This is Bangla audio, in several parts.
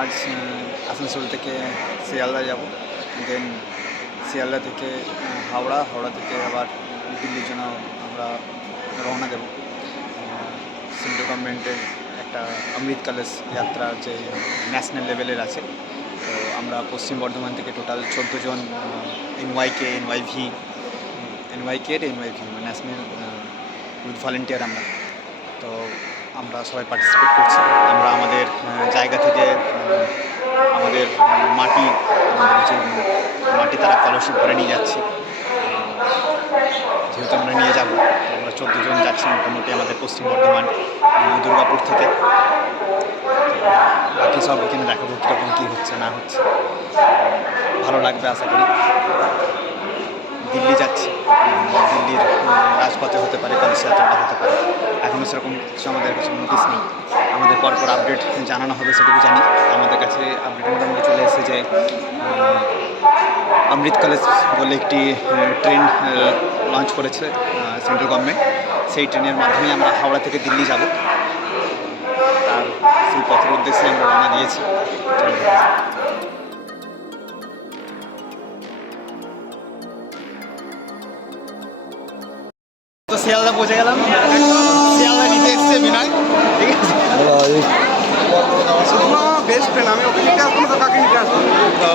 আজ আসানসোল থেকে শিয়ালদা যাব, দেন শিয়ালদা থেকে হাওড়া, হাওড়া থেকে আবার দিল্লির জন্য আমরা রওনা দেব। সেন্ট্রাল গভর্নমেন্টের একটা অমৃত কলস যাত্রা যে ন্যাশনাল লেভেলের আছে, তো আমরা পশ্চিম বর্ধমান থেকে টোটাল 14 জন এনওয়াইকে এনওয়াইভি ন্যাশনাল ইউথ ভলেন্টিয়ার আমরা, তো আমরা সবাই পার্টিসিপেট করছি। আমরা আমাদের জায়গা থেকে আমাদের আমাদের যে মাটি তারা কলসে ভরে নিয়ে যাচ্ছি, যেহেতু আমরা নিয়ে যাব। তো আমরা 14 জন যাচ্ছি মোটামুটি আমাদের পশ্চিম বর্ধমান দুর্গাপুর থেকে। বাকি সব এখানে দেখাবো কীরকম কী হচ্ছে না হচ্ছে, ভালো লাগবে আশা করি। দিল্লি যাচ্ছি, দিল্লির রাজপথে হতে পারে, কলস যাত্রাটা হতে পারে। এখনও সেরকম কিছু আমাদের কাছে নোটিশ নেই, আমাদের পরপর আপডেট জানানো হবে সেটুকু জানি। আমাদের কাছে আপডেট মোটামুটি চলে এসেছে যে অমৃত কলস বলে একটি ট্রেন লঞ্চ করেছে সেন্ট্রাল গভর্নমেন্ট। সেই ট্রেনের মাধ্যমে আমরা হাওড়া থেকে দিল্লি যাব, আর সেই পথের উদ্দেশ্যে আমরা রওনা দিয়েছি। তো শিয়ালদা পৌঁছে গেলাম, শিয়ালদা নিতে এসছে বিনয়, ঠিক আছে। বেস্ট ফ্রেন্ড, আমি ওকে নিতে আসবো তো কাকে নিতে আসবো। তো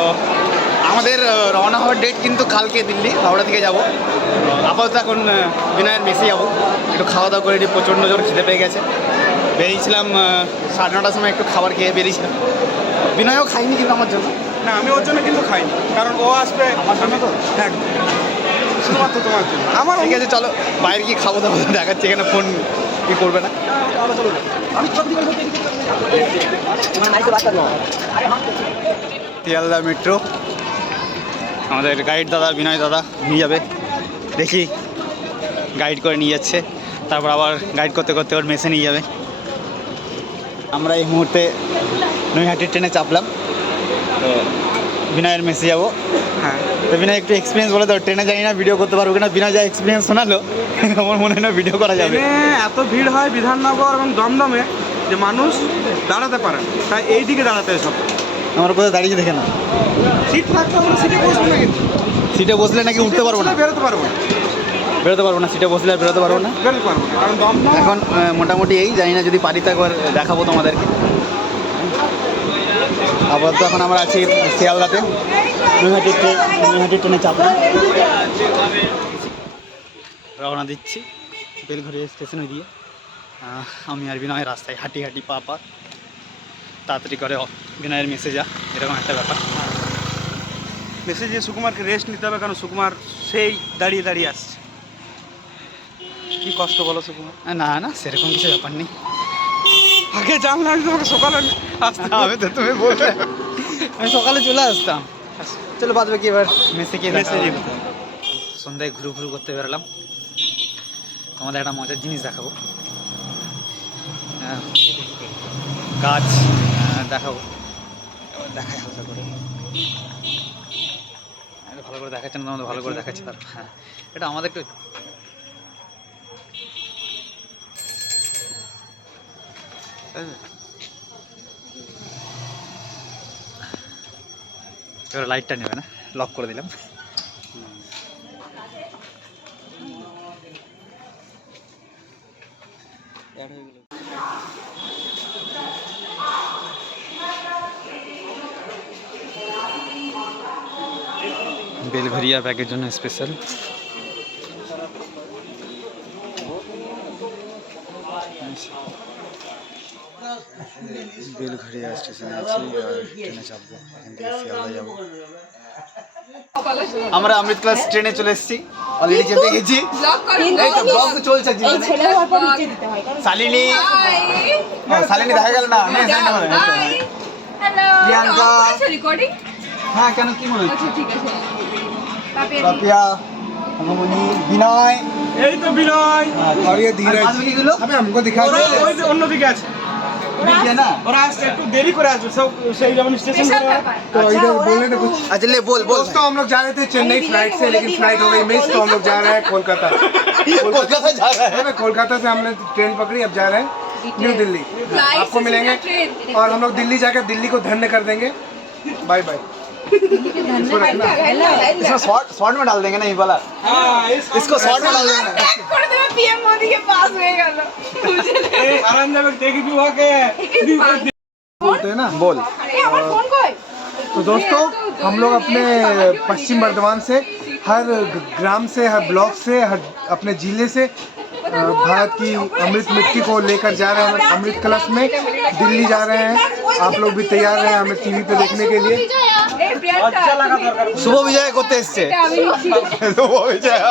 আমাদের রওনা হওয়ার ডেট কিন্তু কালকে দিল্লি, হাওড়া থেকে যাব। আপাতত এখন বিনয়ের মেসে যাবো, একটু খাওয়া দাওয়া করে একটু প্রচণ্ড জোর খিদে পেয়ে গেছে। বেরিয়েছিলাম 9:30টার সময়, একটু খাবার খেয়ে বেরিয়েছিলাম। বিনয়ও খাইনি কিন্তু আমার জন্য। না, আমি ওর জন্য কিন্তু খাইনি, কারণ ও আসবে আমার জন্য তো একদম শুধুমাত্র তোমার জন্য। আমার ঠিক আছে, চলো বাইরে গিয়ে খাবো দাবো, দেখাচ্ছে এখানে ফোন কি করবে না। শিয়ালদা মেট্রো, আমাদের গাইড দাদা বিনয় দাদা নিয়ে যাবে, দেখি গাইড করে নিয়ে যাচ্ছে, তারপর আবার গাইড করতে করতে ওর মেসে নিয়ে যাবে। আমরা এই মুহূর্তে নৈহাটির ট্রেনে চাপলাম, তো বিনয়ের মেসে যাবো। হ্যাঁ, তো বিনয় একটু এক্সপিরিয়েন্স বলে দাও, ট্রেনে জানি না ভিডিও করতে পারবো কিনা। বিনয় যা এক্সপিরিয়েন্স শোনালো, আমার মনে হয় না ভিডিও করা যাবে। ট্রেনে এত ভিড় হয় বিধাননগর এবং দমদমে যে মানুষ দাঁড়াতে পারে না, তাই এই দিকে দাঁড়াতে হয় সব। আমার কোথাও দাঁড়িয়ে দেখে না, সিট থাকতে হবে, সিটে বসবো না, কিন্তু সিটে বসলে নাকি উঠতে পারবো না, বেরোতে পারবো না, বেরোতে পারবো না, সিটে বসলে আর বেরোতে পারবো না, বেরোতে পারবো না, কারণ দমদম এখন মোটামুটি এই জানি না, যদি পারি তো একবার দেখাবো তোমাদেরকে। আপাতত এখন আমরা আছি শিয়ালদাতে, নৈহাটির ট্রেনে চাপলাম, রওনা দিচ্ছি বেলঘড়ি স্টেশনে দিয়ে। আমি আর বিনয় রাস্তায় হাঁটি হাঁটি পা তাড়াতাড়ি করে বিনয়ের মেসে যা, এরকম একটা ব্যাপার। মেসেজে সুকুমারকে রেস্ট নিতে হবে, কারণ সুকুমার সেই দাঁড়িয়ে দাঁড়িয়ে আসছে। কি কষ্ট বলো সুকুমার। না না, সেরকম কিছু ব্যাপার নেই। আগে জানলে আমি তোমাকে সকালে আসতে হবে তো, তুমি বললে আমি সকালে চলে আসতাম। চলো বাদ বাকি এবার মেসে গিয়ে সন্ধ্যায় ঘুরু ঘুরু করতে বেরোলাম, তোমাদের একটা মজার জিনিস দেখাবো, গাছ দেখাবো, দেখাই হালকা করে, ভালো করে দেখাচ্ছে না তোমাদের, ভালো করে দেখাচ্ছে তার। হ্যাঁ, এটা আমাদের একটু এবার লাইটটা নেবে না, লক করে দিলাম। বেলঘরিয়া ব্যাগের জন্য স্পেশাল। বেলঘরিয়া স্টেশনে আছি আর ট্রেনে চাপবো, এখান থেকে শিয়ালদা যাবো। আমরা অমৃত ক্লাস ট্রেনে চলে এসেছি, অলরেডি চেপে গেছি। এই তো ব্লগ তো চলছে। শালিনী, শালিনী দেখা গেল না। প্রিয়াঙ্কা, হ্যাঁ কেন, কি মনে হচ্ছে? পাপিয়া, মনি, বিনয়, এই তো বিনয়, और ये धीरज, अबे हमको दिखा दे, ওই যে অন্যদিকে আছে ना, ওরা আসছে একটু দেরি করে আসবে সব, সেই যেমন স্টেশন तो इधर बोलने तो कुछ। अच्छा ले बोल बोल। दोस्तों हम लोग जा रहे थे चेन्नई फ्लाइट से, लेकिन फ्लाइट हो गई मिस, तो हम लोग जा रहे हैं कोलकाता। कोलकाता जा रहा है। कोलकाता से हमने ट्रेन पकड़ी, अब जा रहे हैं न्यू दिल्ली। आपको मिलेंगे और हम लोग दिल्ली जाकर दिल्ली को धन्य कर देंगे। Bye bye. इसमें शॉर्ट में डाल देंगे ना ये वाला, इसको शॉर्ट में डाल देंगे। पीएम मोदी के पास में गया बोलते हैं ना। बोल। फोन कोई तो दोस्तों हम लोग अपने पश्चिम बर्धमान से हर ग्राम से, हर ब्लॉक से, हर अपने जिले से भारत की अमृत मिट्टी को लेकर जा रहे हैं अमृत कलश में दिल्ली जा रहे हैं। आप लोग भी तैयार हैं हमें टीवी पे देखने के लिए। শুভ বিজয় করতে এসছে। শুভ বিজয়,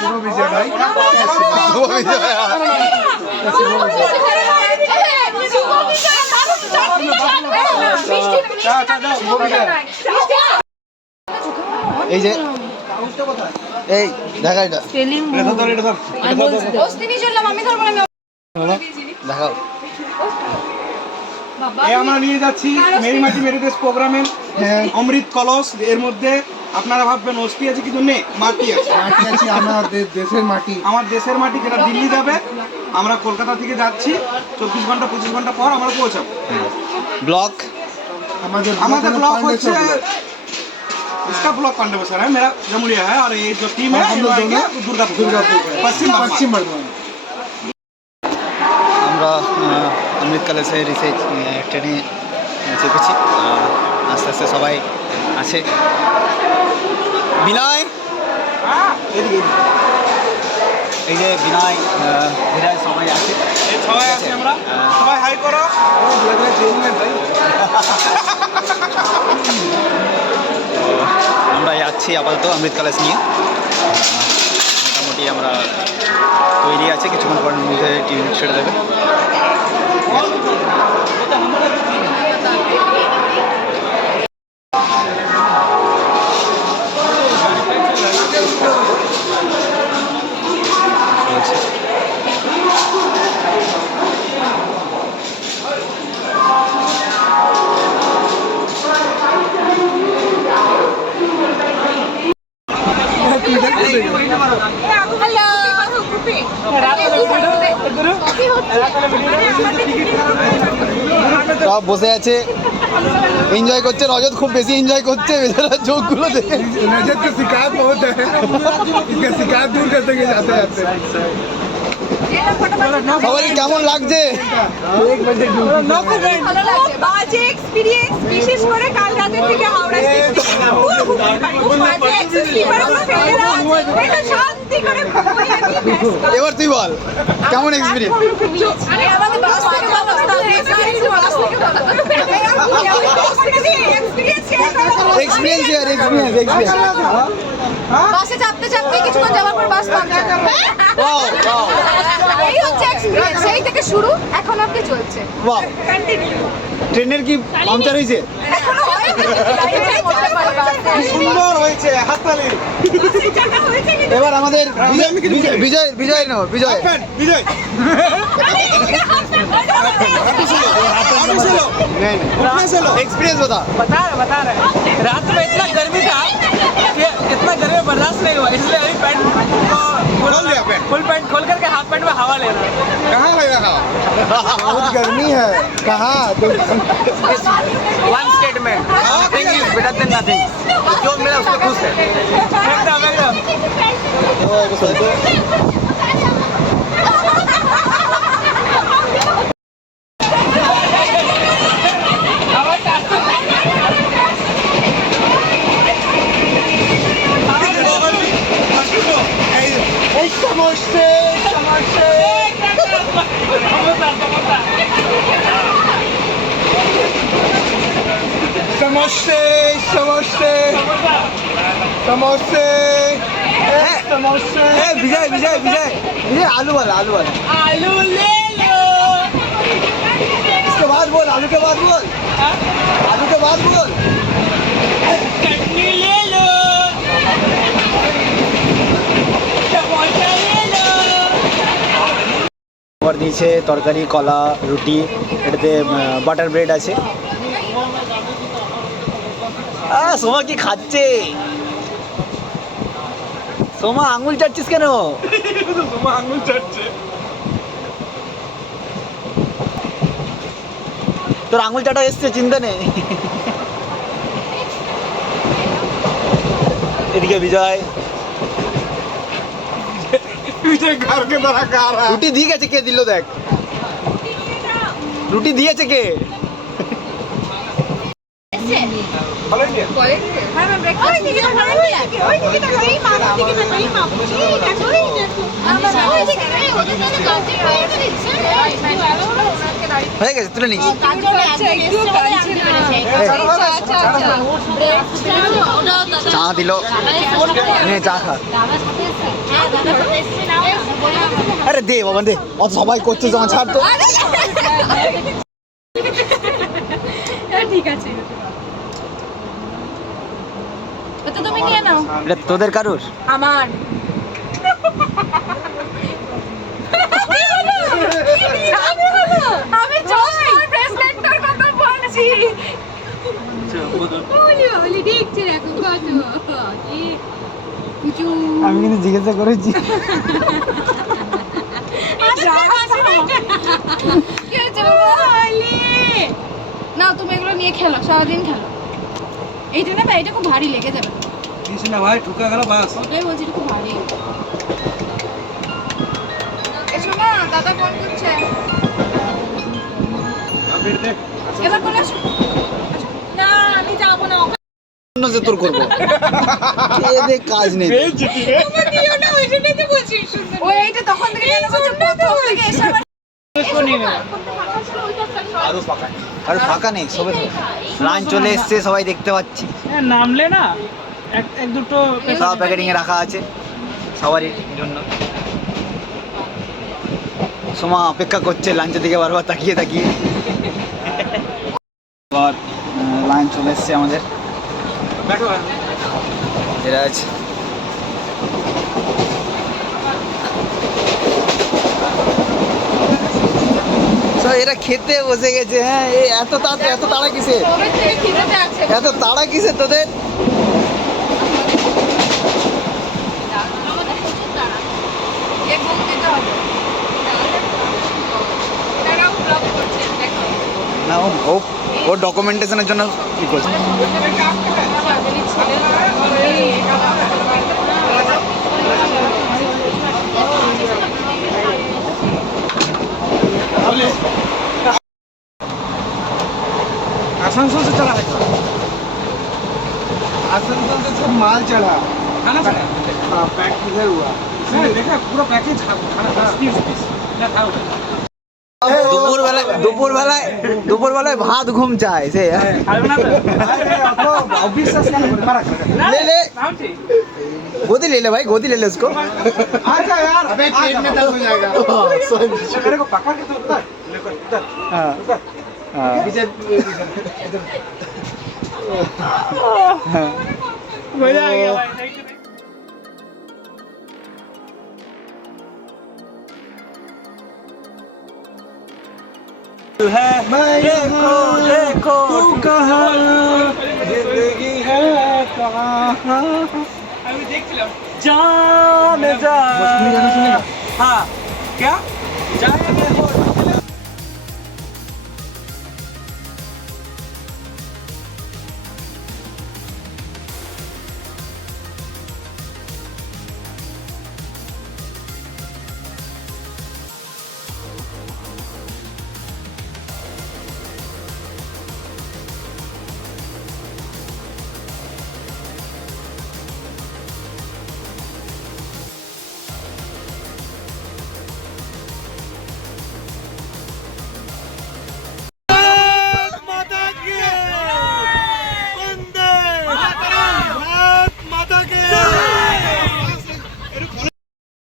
शुभ विजय भाई। শুভ বিজয়। এই যে এই দেখা এটা দেখাও। আমরা নিয়ে যাচ্ছি মেরি মাটি মেরি দেশ প্রোগ্রামের অমৃত কলস। এর মধ্যে আপনারা ভাববেন অস্থি আছে কিন্তু নেই, মাটি আছে। মাটি আছে, আমাদের দেশের মাটি। আমার দেশের মাটি যেটা দিল্লি যাবে। আমরা কলকাতা থেকে যাচ্ছি, 24 ঘন্টা 25 ঘন্টা পর আমরা পৌঁছাবো। ব্লক हमारे ब्लॉक হচ্ছে इसका ब्लॉक पांडवेश्वर है, मेरा जमुरिया है और ये जो टीम है हम लोग दोनों दुर्गापुर पश्चिम पश्चिम बर्धमान। আমরা অমৃত কলসে রিসেট ট্রেনে চেপেছি। আস্তে আস্তে সবাই আছে। বিনয়, এই যে বিনয়, বিনয় সবাই আছে। এই সবাই আছি আমরা, সবাই হাই করো। আমরা যাচ্ছি আপাতত অমৃত কলস নিয়ে। মোটামুটি আমরা তৈরি আছে, কিছুক্ষণ পরের মধ্যে টিভি ছেড়ে দেবে। সব বসে আছে, এনজয় করছে। রজত খুব বেশি এনজয় করছে, বেচারা চোখগুলো দেখে। रजत की शिकायत बहुत है, इसका शिकायत दूर कर देंगे जाते जाते। সবাই কেমন লাগছে? বাজে এক্সপেরিয়েন্স, বিশেষ করে কাল রাতের থেকে হাওড়া শান্তি করে এবার তুই বল কেমন এক্সপিরিয়েন্স? Experience year experience. বাসে চাপতে চাপতে কিছুক্ষণ যাওয়ার পর বাস পাঞ্চার। এই হচ্ছে এক্সপেরিয়েন্স, সেই থেকে শুরু এখন অবধি চলছে। বাহ, ট্রেনের কি পাঞ্চার হয়েছে? এখনো হয়নি। সুন্দর হয়েছে, হাততালি। এবার আমাদের বিজয় বিজয় নাও, বিজয় বিজয় एक्सपीरियंस बता। बता रहे रात में इतना गर्मी था कि इतना गर्मी बर्दाश्त नहीं हुआ, इसलिए अभी पैंट फुल पैंट खोल करके हाफ पैंट में हवा ले रहा है। कहाँ लग रहा? बहुत गर्मी है। कहाँ one statement, nothing is better than nothing. जो मिला उसमें खुश है। एकदम एकदम। समोसे समोसे समोसे समोसे। विजय विजय विजय विजय आलू वाला, आलू वाला। आलू ले लो। इसके बाद बोल, आलू के बाद बोल, आलू के बाद बोल। चटनी ले लो। टमाटर ले लो। খাবার দিয়েছে তরকারি, কলা, রুটি, এটাতে বাটার ব্রেড আছে। সোমা কি খাচ্ছে? সোমা আঙুল চাটছিস কেন? আঙুল চাটছে। তোর আঙুল চাটা এসছে, চিন্তা নেই। এদিকে বিজয় রুটি দিয়ে গেছে, কে দিল দেখ, রুটি দিয়েছে কে? হয়ে গেছে, তুলে নিস। চা দিল, নে চা খা। আরে দে বাবা দে, অত সবাই করছে জমা, ছাড় তো। ঠিক আছে, ওটা তুমি নিয়ে নাও। এটা তোদের কারুর? আমার আমি চশমার ব্রেসলেটটার কথা বলছি। ওলি ওলি দেখছি দেখো কত কি কিছু। আমি কিন্তু জিজ্ঞাসা করেছি। না তুমি এগুলো নিয়ে খেলো, সারাদিন খেলো। এই জন্য না, এটা খুব ভারী লেগে যাবে। দিস না ভাই, ঠুকা গেল বাস। ওটাই বলছি, এটা খুব ভারী। এসো না, দাদা ফোন করছে। এবার বলে আসো। না আমি যাবো না, যে তোর করবো এদের কাজ নেই। ওই এইটা তখন থেকে যেন বলছে, প্রথম থেকে এসে আমার আর ফাঁকা নেই, সবে লাঞ্চ চলে এসছে, সবাই দেখতে পাচ্ছি। নামলে না এক দুটো সব প্যাকেটিং এ রাখা আছে সবারই জন্য। সোমা অপেক্ষা করছে লাঞ্চের দিকে বারবার তাকিয়ে তাকিয়ে। এবার লাঞ্চ চলে এসছে আমাদের। ধীরাজ এরা খেতে বসে গেছে। হ্যাঁ, এত তাড়া কিসে, এত তাড়া কিসে তোদের? না ও ডকুমেন্টেশনের জন্য কি করছে? आसनसोल से चला है आसनसोल से सब माल चढ़ा, खाना चला हाँ, पैक किधर हुआ? मैंने देखा पूरा पैकेज खाना पीस ना था দুপুরবেলায় ভাত ঘুম চায় সে। ले गोदी ले ले भाई, गोदी ले ले उसको। आजा यार, अबे पेट में दर्द हो जाएगा। मेरे को पकड़ के तो उधर हाँ हाँ मजा आ गया भाई। देखो देखो तू कहाँ जिंदगी है कहाँ अभी देख लो जान जा। हाँ क्या जाएंगे हो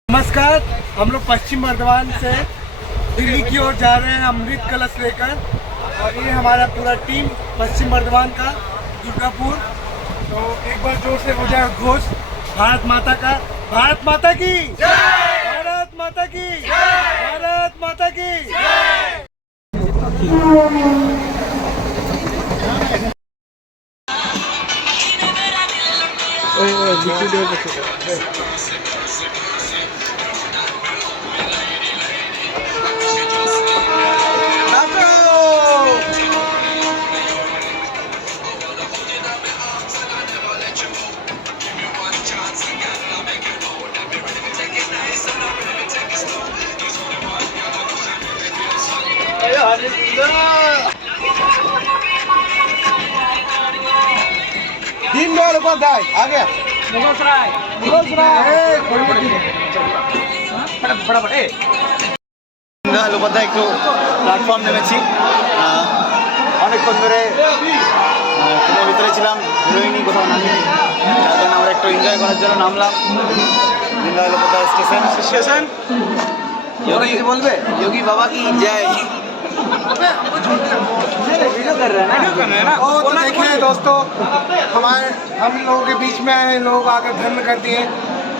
नमस्कार, हम लोग पश्चिम बर्धमान से दिल्ली की ओर जा रहे हैं अमृत कलश लेकर, और ये हमारा पूरा टीम पश्चिम बर्धमान का, दुर्गापुर। तो एक बार जोर से हो जाए घोष, भारत माता का, भारत माता की जय, भारत माता की जय, भारत माता की जय। दीनदयाल उपाध्याय आ गया मुगलसराय দীনদয়াল উপাধ্যায় একটু প্ল্যাটফর্ম নেমেছি অনেকক্ষণ ধরে ট্রেনের ভিতরে ছিলাম, বেরোয়নি, কোথাও নামিনি, যার জন্য আমরা একটু এনজয় করার জন্য নামলাম দীনদয়াল উপাধ্যায় স্টেশন। योगी जी बोल बे योगी बाबा की जय। वीडियो कर रहे हैं ना। तो देखिए दोस्तों, हम लोगों के बीच में आए लोग आकर धर्म कर दिए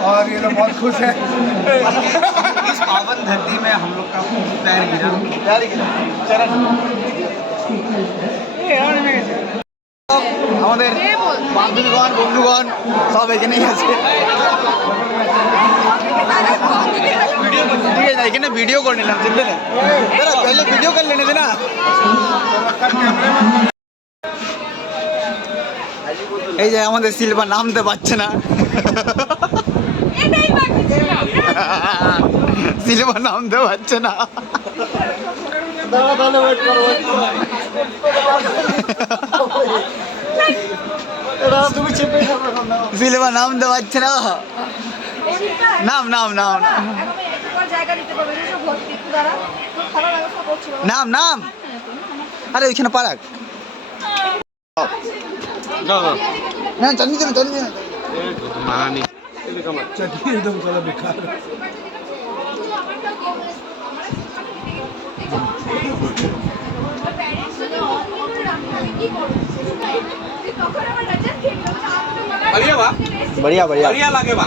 और ये लोग बहुत खुश हैं। इस पावन धरती में हम लोग का पैर गिरा चरण আমাদের বান্ধবীগণ বন্ধুগণ সব এখানেই আছে। ঠিক আছে, এখানে ভিডিও করে নিলাম, চিনতে নেই पहले वीडियो कर लेने देना। এই যে আমাদের শিল্পা নামতে পারছে না, শিল্পা নামতে পারছে না। শিল্পা নামতে পারছে না। নাম নাম নাম নাম নাম আরে ওইখানে পারাক না চালিয়ে দেবে চালিয়ে দেবে चटनी एकदम साला बेकार। बढ़िया बा बढ़िया बढ़िया बढ़िया लागे बा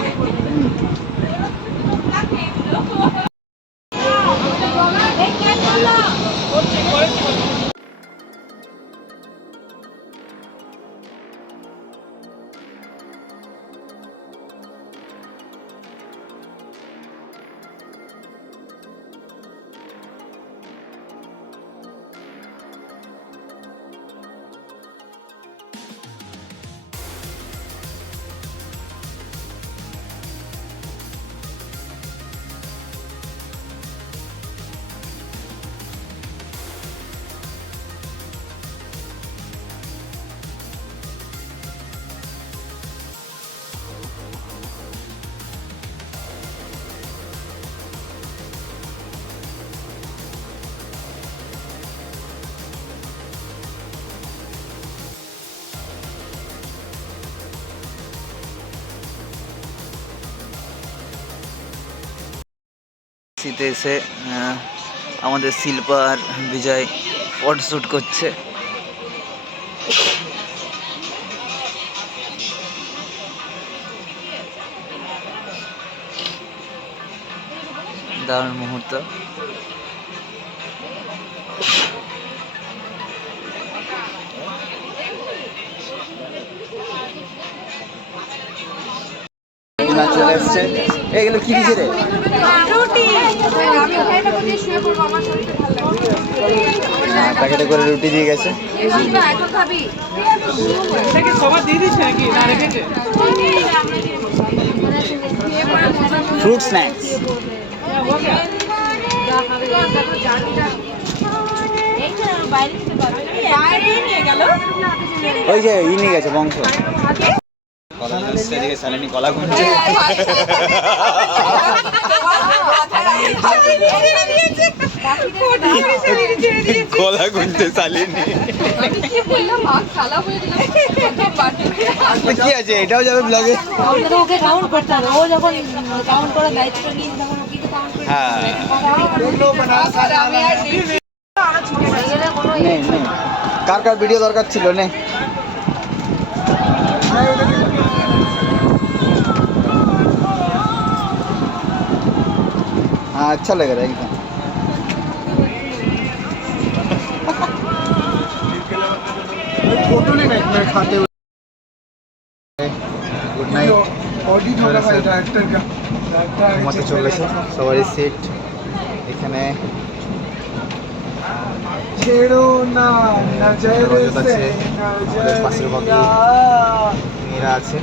শীতে এসে আমাদের শিল্পা আর বিজয় ফটোশ্যুট করছে। দারুণ মুহূর্ত। চলে এসছে, এগুলো কি দিছে রে? প্যাকেটে করে রুটি দিয়ে গেছে। সবার দিয়ে দিচ্ছে নাকি না রেখেছে ফ্রুট স্ন্যাক্স। ওই যে ই নিয়ে গেছে বংশ। কলা গুনছে, এদিকে সালেনি কলা গুনছে। কলা গুনছে সালেনি। কি আছে, এটাও যাবে ব্লগে। ওকে কাউন্ট করতে হবে, ও যখন কাউন্ট করার দায়িত্ব নিয়ে তখন ওকে তো কাউন্ট করতে হ্যাঁ নেই নেই, কার কার ভিডিও দরকার ছিল নে। हाँ अच्छा लग रहा है एकदम। फोटो नहीं मैं खाते हुए गुड नाइट। बॉडी थोड़ा सा डायरेक्टर का ঘুমাতে চলেছে সবারই সিট এখানে। छेड़ो ना नजर রজত से আছে, আমাদের পাশের বাকি नजरिया। মেয়েরা আছে।